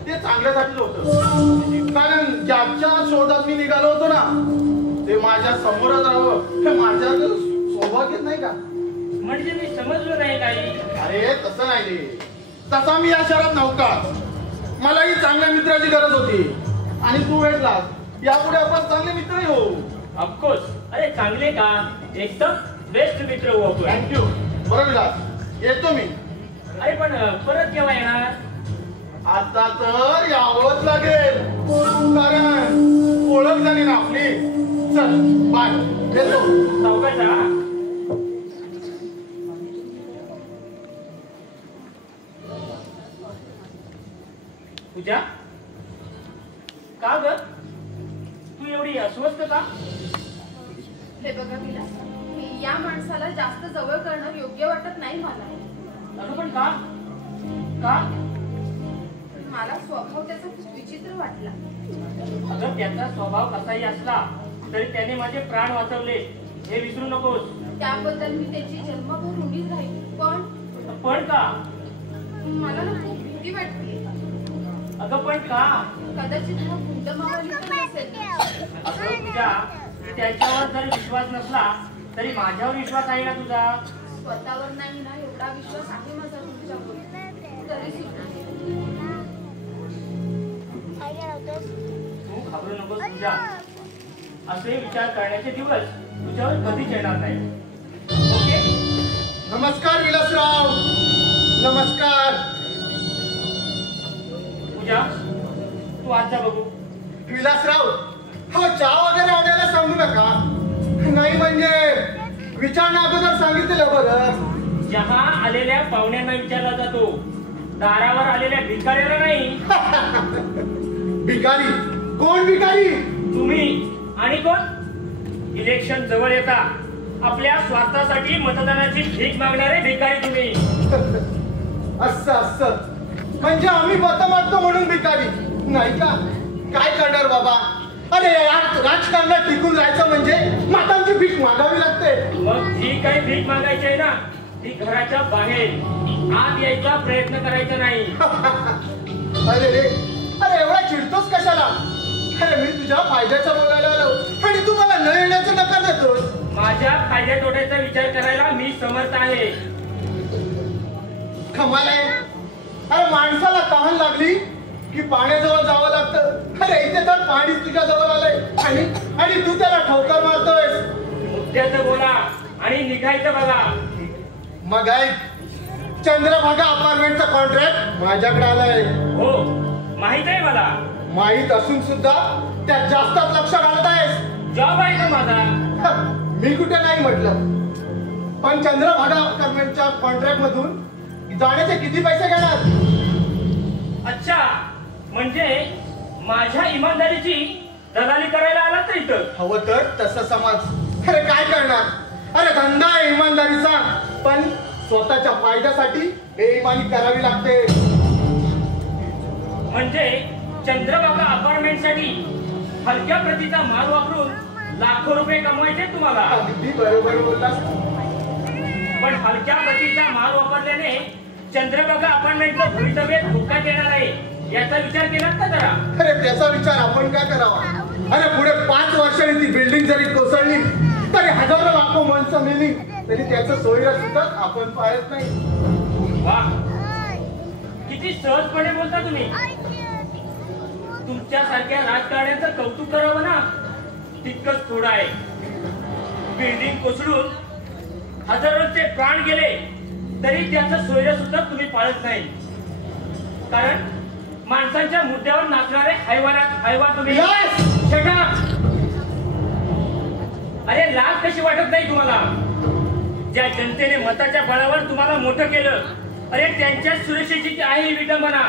ते चांगल्यासाठीच होतं. कारण ज्याच्या शोधात मी निघालो होतो ना ते माझ्या समोरच राहावं हे माझ्या सौभाग्यच नाही का? म्हणजे मी समजलो नाही काही. अरे तसं नाही रे, तसा मी या शहरात नव्हता. मलाही चांगल्या मित्राची गरज होती आणि तू भेटलास. यापुढे आपण चांगले मित्रही होऊ. ऑफकोर्स. अरे चांगले का, एकदम बेस्ट मित्र हो आपण. थँक्यू. बरं विलास, येतो मी. अरे पण परत केव्हा येणार? आता तर यावंच लागेल, कारण ओळख झाली ना आपली. चल बाय, येतो. सावकाश जा. पूजा, का ग तू एवढी अस्वस्थ का? हे बघा विलास, या माणसाला जास्त जवळ करणं योग्य वाटत नाही मला. अगं पण का? का? मला स्वभाव त्याचा खूप विचित्र वाटला. अगं त्याचा स्वभाव कसाही असला तरी त्याने माझे प्राण वाचवले हे विसरू नकोस. त्याबद्दल मी त्याची जन्मभर ऋणीच राहील. पण का? मला ना खूप भीती वाटते. अगं पण का? कदाचित हा गुंडमावाली पण नसेल. अगं पूजा, त्याच्यावर जरी विश्वास नसला तरी माझ्यावर विश्वास आहे ना तुझा? स्वतःवर नाही ना एवढा विश्वास आहे माझा तुमच्यावर. तरी सुद्धा तू घाबरू नकोस पूजा. असे विचार करण्याचे दिवस तुझ्यावर कधीच येणार नाही. ओके? नमस्कार विलासराव. नमस्कार. पूजा, तू आज जा बघू. विलासराव, हो चहा वगैरे आणायला सांगू नका. नाही म्हणजे विचारणं अगोदर सांगितलं बरं. चहा आलेल्या पाहुण्यांना विचारला जातो, दारावर आलेल्या भिकाऱ्याला नाही. भिकारी? कोण भिकारी? तुम्ही. आणि कोण? इलेक्शन जवळ येता आपल्या स्वार्थासाठी मतदानाची भीक मागणारे भिकारी तुम्ही. असं असं म्हणजे आम्ही मत मागतो म्हणून भिकारी नाही का? काय करणार बाबा. अरे यार, राजकारणात टिकून राहायचं म्हणजे मातांची भीक मागावी लागते. मग जी काही भीक मागायची आहे ना ती घराच्या बाहेर आत यायचा प्रयत्न करायचा नाही. अरे रे, अरे एवढा चिडतोस कशाला? अरे मी तुझ्या फायद्याचं बोलायला आलो आणि तू मला न येण्याचं नकार देतोस. माझ्या फायद्या तोट्याचा विचार करायला मी समर्थ आहे. कमाल आहे. अरे माणसाला तहान लागली की पाण्याजवळ जावं लागतं. अरे इथे तर पाणी तुझ्या जवळ आलंय आणि तू त्याला ठोकर मारतोयस. मुद्द्याचं बोला आणि निघायचं बघा. मग ऐक, चंद्रभागा अपार्टमेंटचा कॉन्ट्रॅक्ट माझ्याकडे आलाय. हो, माहित आहे मला. माहित असून सुद्धा त्यात जास्तच लक्ष घालतायस. जॉब आहे का माझा? मी कुठे नाही म्हटलं, पण चंद्रभागा अपार्टमेंटच्या कॉन्ट्रॅक्ट मधून जाण्याचे किती पैसे घेणार? अच्छा, म्हणजे माझ्या इमानदारीची दलाली करायला आला तर इथं? हवं तर तसं समज. अरे काय करणार? अरे धंदा आहे इमानदारीचा, पण स्वतःच्या फायद्यासाठी बेईमानी करावी लागते. म्हणजे चंद्रभागा अपार्टमेंट साठी हलक्या प्रतीचा माल वापरून लाखो रुपये कमवायचे तुम्हाला. अगदी बरोबर बोललास. पण हलक्या गतीचा माल वापरल्याने चंद्रभागा अपार्टमेंटचं भवितव्य धोक्यात येणार आहे, याचा विचार केलात का जरा? अरे त्याचा विचार आपण काय करावा? अरे पुढे 5 वर्षांनी ती बिल्डिंग जरी कोसळली तरी हजारो लाखो माणसं मेली तरी त्याचं सोयीला सुद्धा आपण पाहत नाही. वा, किती सहजपणे बोलता तुम्ही. तुमच्यासारख्या राजकारण्यांचं कौतुक करावं ना, तितकंच थोडं आहे. बिल्डिंग कोसळून हजारोंचे प्राण गेले तरी त्याचं सोयरं सुद्धा तुम्ही पाळत नाही. कारण माणसांच्या मुद्द्यावर नाचणारे हैवान तुम्ही. Shut up! अरे लाज कशी वाटत नाही तुम्हाला? ज्या जनतेने मताच्या बळावर तुम्हाला मोठं केलं, अरे त्यांच्या सुरक्षेची आहे ही विडंबना.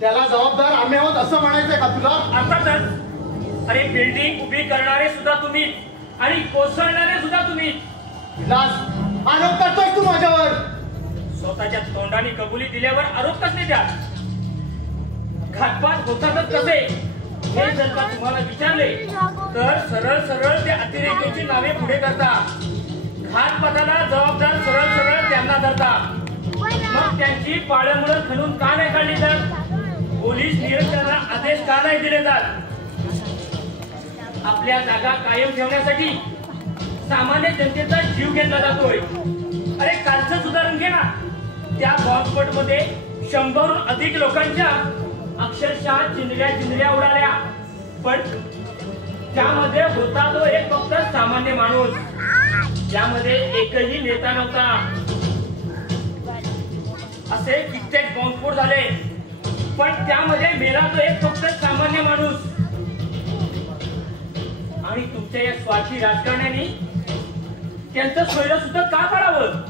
त्याला जबाबदार आम्ही आहोत असं म्हणायचंय का तुला? अर्थातच. अरे बिल्डिंग उभी करणारे सुद्धा तुम्ही आणि कोसळणारे सुद्धा तुम्ही. आरोप करतोय तू माझ्यावर. स्वतःच्या तोंडाने कबुली दिल्यावर आरोप कसले द्या? घातपात होतातच कसे हे जर का तुम्हाला विचारले तर सरळ सरळ ते अतिरेक्यांची नावे पुढे करता. घातपाताला जबाबदार सरळ सरळ त्यांना धरता. मग त्यांची पाळमुळं खणून का नाही काढली जात? पोलीस निरीक्षकांना आदेश का नाही दिले जात? आपल्या जागा कायम ठेवण्यासाठी सामान्य जनतेचा जीव घेतला जातोय. अरे कालच उदाहरण घे ना. त्या बॉम्बस्फोट मध्ये 100हून अधिक लोकांच्या अक्षरशः चिंधड्या उडाल्या. पण त्यामध्ये होता तो एक फक्त सामान्य माणूस. त्यामध्ये एकही नेता नव्हता. असे कित्येक बॉम्बस्फोट झाले पण त्यामध्ये मेला तो एक फक्त सामान्य माणूस. आणि तुमच्या या स्वार्थी राजकारण्यांनी त्यांचं सोयरं सुद्धा का पाडावं?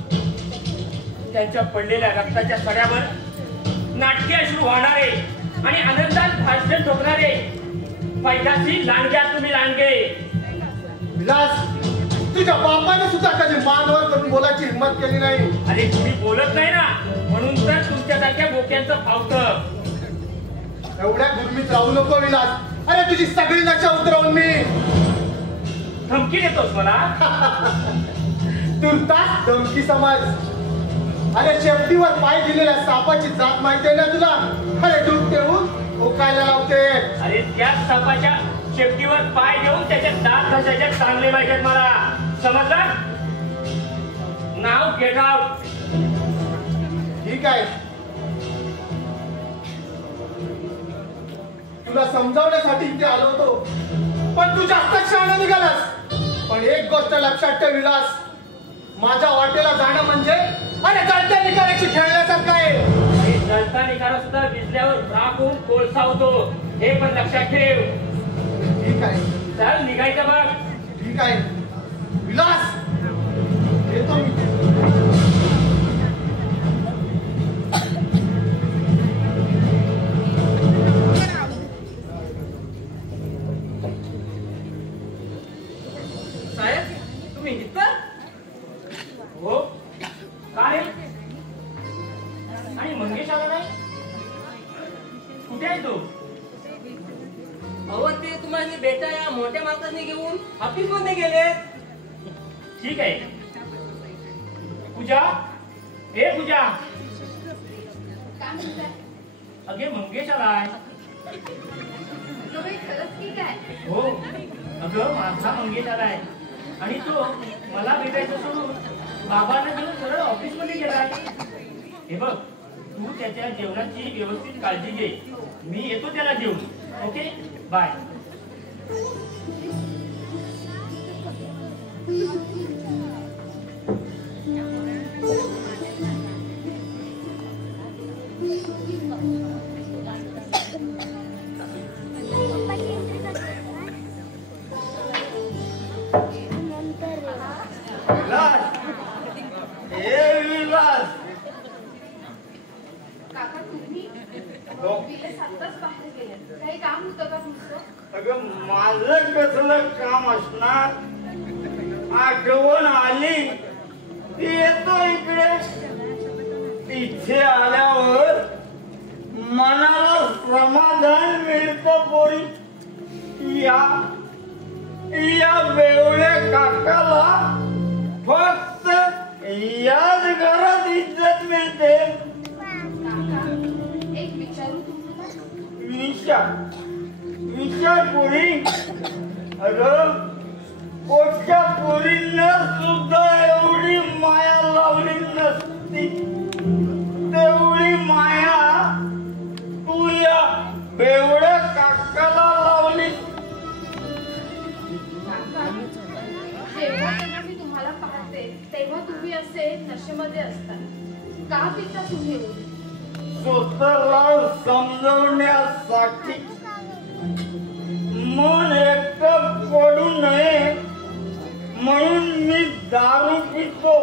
त्यांच्या पडलेल्या रक्ताच्या सड्यावर नाटकी अश्रू वाहणारे आणि आनंदात भाषण ठोकणारे पैदाशी लांडग्या तुम्ही लांडगे. विलास, तुझ्या बापाने सुद्धा कधी मानवर करून बोलायची हिंमत केली नाही. अरे तुम्ही बोलत नाही ना म्हणून तर तुमच्यासारख्या बोक्यांचं फावतं. एवढ्या गुरमीत राहू नको विलास. अरे तुझी सगळी नशा उतरवून मी. धमकी देतोस मला? तुर्तास धमकी समाज. अरे शेपटीवर पाय दिलेल्या सापाची जात माहिती आहे ना तुला? अरे दूध देऊन ओकायला लावते. अरे त्याच सापाच्या शेपटीवर पाय देऊन त्याचे दात घासायचे चांगले पाहिजेत मला. समजलं? नाव गेट आउट. ठीक आहे, तुला समजावण्यासाठी इथे आलो होतो पण तू जास्त शहाणा निघालास. पण एक गोष्ट लक्षात ठेव विलास, माझ्या वाटेला जाणं म्हणजे अरे जळत्या निकालाची खेळण्यासारखं आहे. जळता निकाला सुद्धा भिजल्यावर राख होऊन कोळसा होतो हे पण लक्षात ठेव. ठीक आहे, चल निघायचं बघ. ठीक आहे विलास, येतो मी. साहेब तुम्ही इथं? हो काय? आणि मंगेश आला नाही? कुठे आहे तो? अहो ते तुम्हाला भेटाया मोठ्या मालकांनी घेऊन ऑफिस मध्ये गेले. ठीक आहे. पूजा, हे पूजा. काय म्हणताय? अगे मंगेश आलाय. तुम्ही खरंच की काय? हो अगं माझा मंगेश आलाय आणि तो मला भेटायचं सोडून बाबांना घेऊन सरळ ऑफिस मध्ये गेलाय. हे बघ, तू त्याच्या जेवणाची व्यवस्थित काळजी घे. मी येतो त्याला घेऊन. Okay, bye. काका तुम्ही विलास आत्ताच बाहेर गेले. काही काम होतं का तुमचं? अगं माझं कसलं काम असणार? आठवण आली की येतो इकडे. इथे आल्यावर मनाला समाधान मिळतं पोरी. या बेवड्या काकाला फक्त याच घरात इज्जत मिळते. काका, एक विचारू तुम्हाला? विचार पोरी. अगं कोणत्या पोरींना सुद्धा एवढी माया लावली नसती तेवढी माया तू या बेवड्या काकाला लावली. काका, जेव्हा जेव्हा मी तुम्हाला पाहते तेव्हा तुम्ही असे नशेमध्ये असता. का पिता तुम्ही एवढे? स्वतःला समजवण्यासाठी मन एकटं पडू नये म्हणून मी दारू पितो.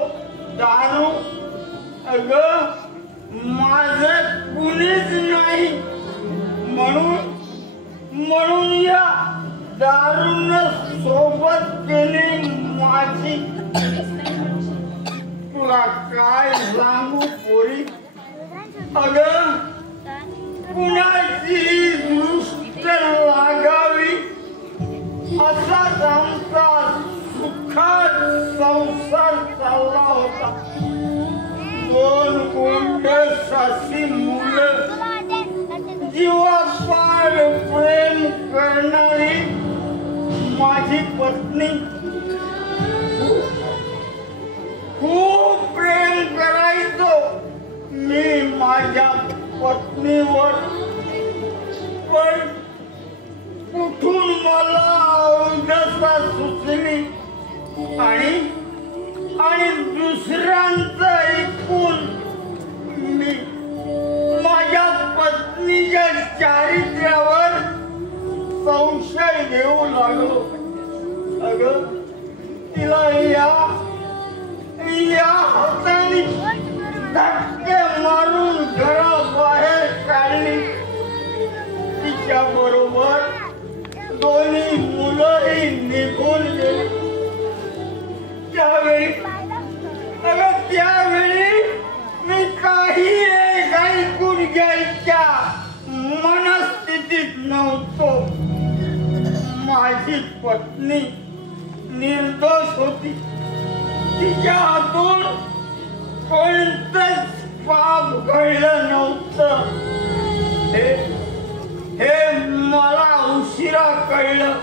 दारू अगं माझं कुणीच नाही म्हणून या दारूनं सोबत केली माझी. तुला काय सांगू पोरी. अगं कुणाची दृष्ट लागावी असाच आमचा सुखात संसार चालला होता. 2 कोंड सासी मुलं जीवापाड प्रेम करणारी माझी पत्नी. खूप प्रेम करायचो मी माझ्या पत्नीवर. पण कुठून मला अवदसा सुचली आणि दुसऱ्यांचं ऐकून मी माझ्या पत्नीच्या चारित्र्यावर संशय घेऊ लागलो. अगं तिला या हाताने धक्के मारून घराबाहेर काढली. तिच्या बरोबर दोन्ही मुलंही निघून गेली. त्यावेळी मी काही एक ऐकून घ्यायच्या मनस्थितीत नव्हतो. माझी पत्नी निर्दोष होती. तिच्या हातून कोणतंच पाप घडलं नव्हतं. हे मला उशिरा कळलं.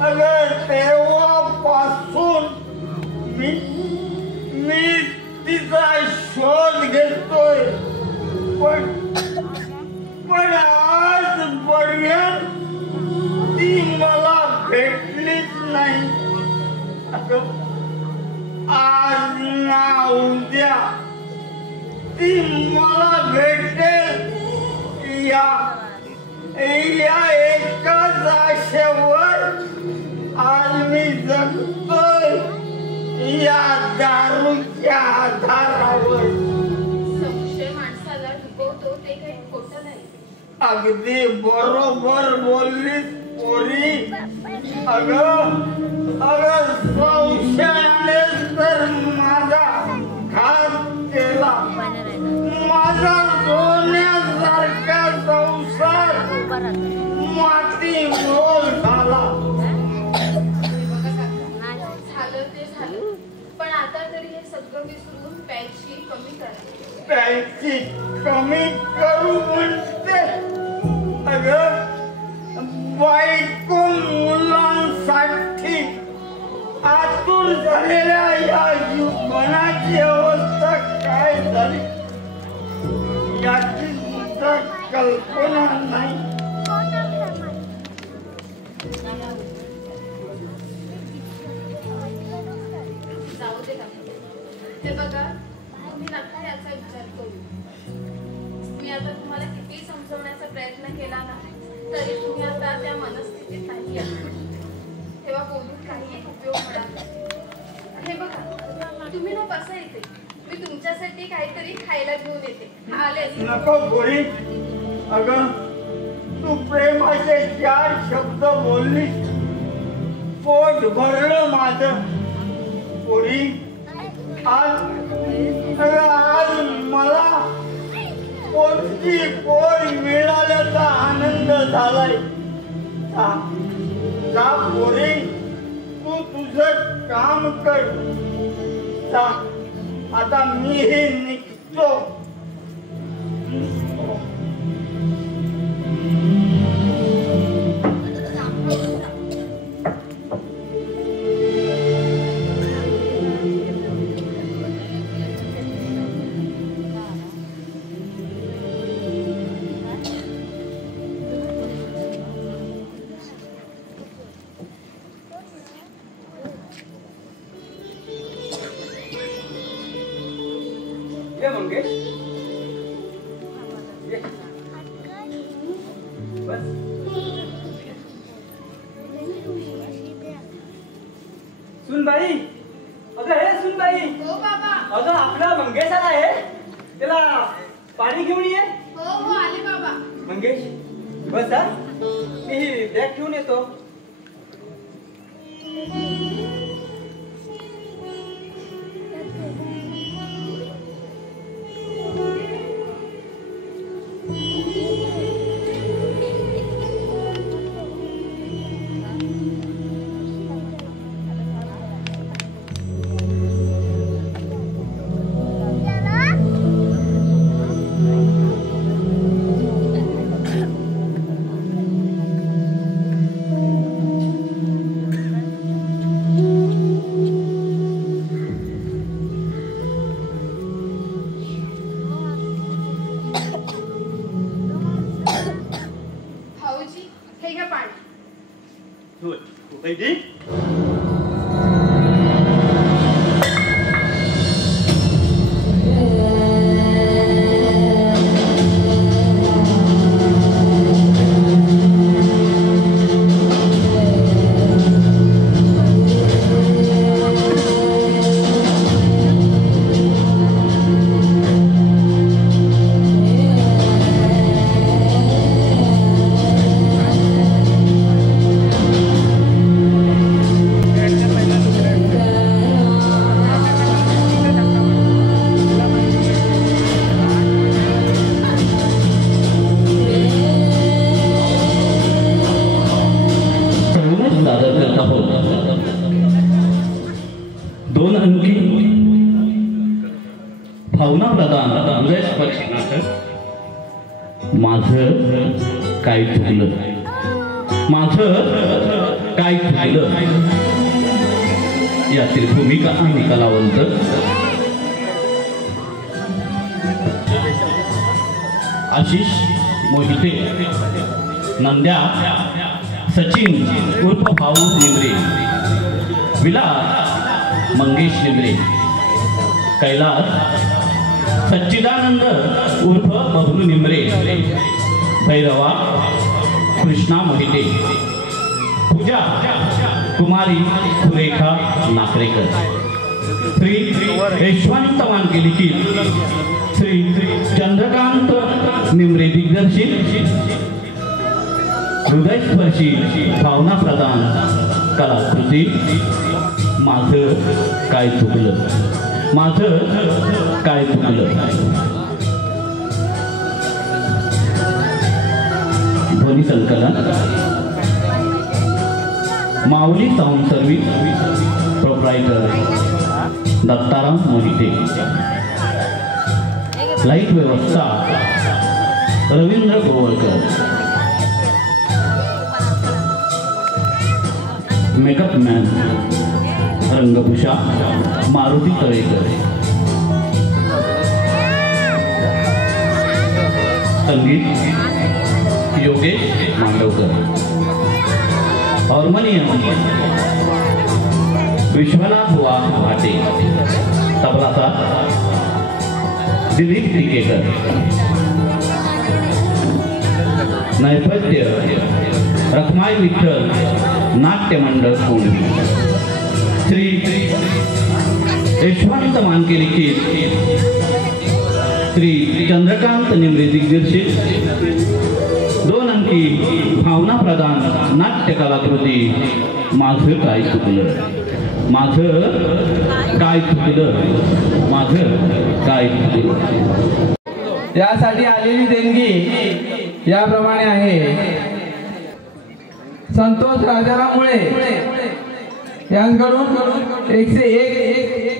अगं तेव्हापासून मी तिचा शोध घेतोय. पण आजपर्यंत ती मला भेटलीच नाही. आज ना उद्या ती मला भेटेल या एकाच आशेवर आज मी जगतोय. या दारूच्या आधारावर. संशय माणसाला डुबवतो ते काही खोटं नाही. अगदी बरोबर बोललीस पोरी. अगं संशयाने तर माझा घात केला. माझा सोन्यासारखा संसार माती मोल झाला. झालं ते झालं. पण आता तरी हे सगळं विसरून प्यायची कमी करा. प्यायची कमी करू म्हणते. अगं बायको मुलांसाठी आतुर झालेल्या या जीवनाची अवस्था काय झाली याची सुद्धा कल्पना नाही. जाऊ दे का. ते बघा तुम्ही नका याचा विचार करू. मी आता तुम्हाला किती समजवण्याचा प्रयत्न केला ना तरी तुम्ही आता त्या मनस्थितीत नाही आहात. तेव्हा बोलून काही उपयोग होणार. हे बघा तुम्ही ना कसं येते. मी तुमच्यासाठी काहीतरी खायला घेऊन येते. आले नको बोली. अगं तू प्रेमाचे 4 शब्द बोलली. पोट भरलं माझं. पोरी आज मला कोणती पोर मिळाल्याचा आनंद झालाय. जा पोरी, तू तुझं काम कर. जा, आता मीही निघतो. ये मंगेश, ये. बस. सुनबाई, अगं हे सुनबाई, हो बाबा. अगं आपला मंगेश आला आहे, त्याला पाणी घेऊन ये. हो हो आले बाबा. मंगेश बस हा, मी ही बॅग घेऊन येतो. भाऊजी हे घ्या पाणी. दोन अंकी भावना प्रदान हृदयस्पर्शी नाटक. माझं काय चुकलं, माझं काय चुकलं यातील भूमिका आणि कलावंत आशिष मोहिते, नंद्या सचिन उर्फ भाऊ निमरे, विलास मंगेश निमरे, कैलास सच्चिदानंद उर्फ बबलू निमरे, भैरवा कृष्णा मोहिते, पूजा कुमारी सुरेखा नाकरेकर, श्री यशवंत मानके लिखित श्री चंद्रकांत निमरे दिग्दर्शित हृदयस्पर्शी भावना प्रदान कलाकृती माझं काय चुकलं, माझं काय चुकलं. ध्वनी संकलन Mauli sound service proprietor Dattaram Mohite, light व्यवस्था रवींद्र गोवळकर, मेकअप मॅन रंगभूषा मारुती तळेकर, संगीत योगेश मांडवकर, हार्मोनियम विश्वनाथ बुवा भाटे, तबलाचा दिलीप टिकेकर, नैपथ्य रखमाई विठ्ठल नाट्य मंडळ पुणे, श्री यशवंत मानके लिखित श्री चंद्रकांत निमरे दिग्दर्शित दोन अंकी भावना प्रदान नाट्य कलाकृती माझं काय चुकलं, माझं काय चुकलं, माझं काय चुकलं. यासाठी आलेली देणगी याप्रमाणे आहे. संतोष राजाराम मुळे यांच्याकडून 101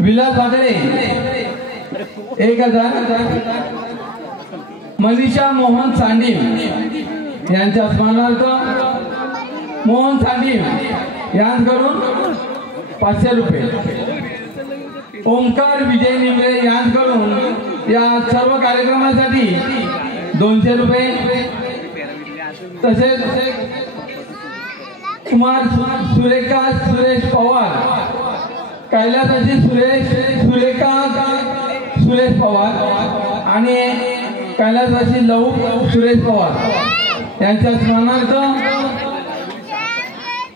विलास बागडे 1000 मनीषा मोहन सांडीम यांच्या स्मरणार्थ मोहन सांडीम यांच्याकडून 500 रुपये ओमकार विजय निमरे यांच्याकडून या सर्व कार्यक्रमासाठी 200 रुपये तसेच कुमार सुरेखा सुरेश पवार कैलासाची सुरेखा सुरेश पवार आणि कैलासाची लहू सुरेश पवार यांच्या स्मरणार्थ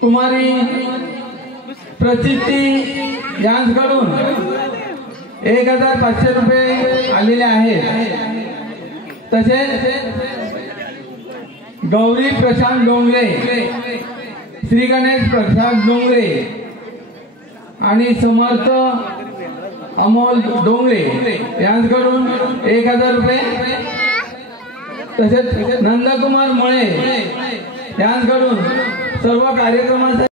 कुमारी प्रचिती यांच्याकडून 1500 रुपये आलेले आहेत. तसेच गौरी प्रशांत डोंगरे श्री गणेश प्रसाद डोंगरे आणि समर्थ अमोल डोंगरे यांच्याकडून 1000 रुपये. तसेच नंदकुमार मुळे यांच्याकडून सर्व कार्यक्रमासाठी